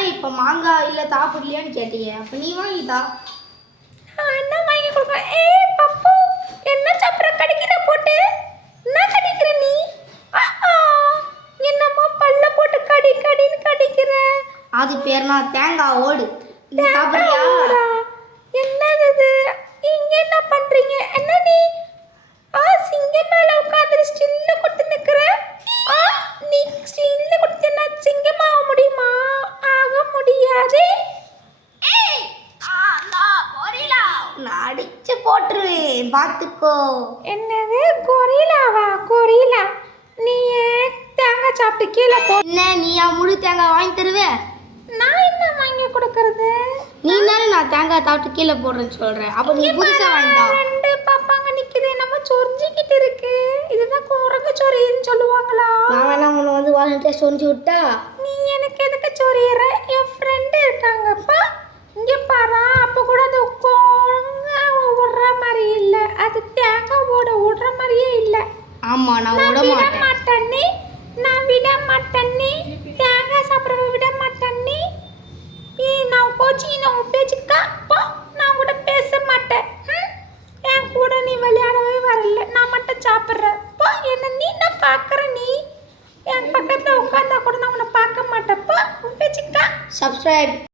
தானே இப்போ மாங்காய் இல்லை சாப்பிடலையான்னு கேட்டியே, அப்போ நீ வாங்கிட்டா. என்ன வாங்கி கொடுக்குறேன்? பப்பு என்ன சாப்பிட்ற? கடிக்கிற போட்டு என்ன கடிக்கிற நீ? என்னம்மா பல்ல போட்டு கடின்னு கடிக்கிற? அது பேர்னா தேங்காய் ஓடு. நீ சாப்பிட்றியா? என்னது இது? இங்க என்ன பண்றீங்க? என்ன நீ சிங்கம் மேல உட்கார்ந்து ஸ்டில்ல கொடுத்து நிக்கிற? நீ ஸ்டில்ல கொடுத்தா சிங்கம் ஆக முடியுமா? ஆக முடியாது. நான் அடிச்சு போட்டுருவேன், பார்த்துக்கோ. என்னது கொரிலாவா? கொரிலா நீ தேங்காய் சாப்பிட்டு கீழே போ. என்ன நீயா முழு தேங்காய் வாங்கி தருவே? நான் என்ன வாங்கி கொடுக்கறது? நீ தானே நான் தேங்காய் சாப்பிட்டு கீழே போடுறேன்னு சொல்றேன். அப்போ நீ புதுசா வாங்கிட்டா. ரெண்டு பாப்பாங்க நிக்குது, நம்ம சொரிஞ்சிக்கிட்டு இருக்கு. இதுதான் குரங்கு சொரின்னு சொல்லுவாங்களா? நான் வேணா உன்னை வந்து வாங்கிட்டே சொரிஞ்சு விட்டா? நீ எனக்கு எதுக்கு சொரியிற? என் ஃப்ரெண்டு இருக்காங்கப்பா, இங்க பாரு. அப்ப கூட அது விடுற மாதிரி இல்ல, அது தேங்காய் விடுற மாதிரியே இல்ல. ஆமா, நான் விட மாட்டேன். நான் விட மாட்டேன். தேங்காய் சாப்பிட்றவ விட மாட்டேன். நான் கோச்சிங் உன் பேச்சுக்கா போ. நான் கூட பேச மாட்டேன். என் கூட நீ விளையாடவே வரல. நான் மட்டும் சாப்பிட்றேன் போ. என்ன நீ நான் பார்க்குறேன். நீ என் பக்கத்தில் உட்காந்தா கூட நான் உன்னை பார்க்க மாட்டேன். போ உன் பேச்சுக்கா. சப்ஸ்கிரைப்.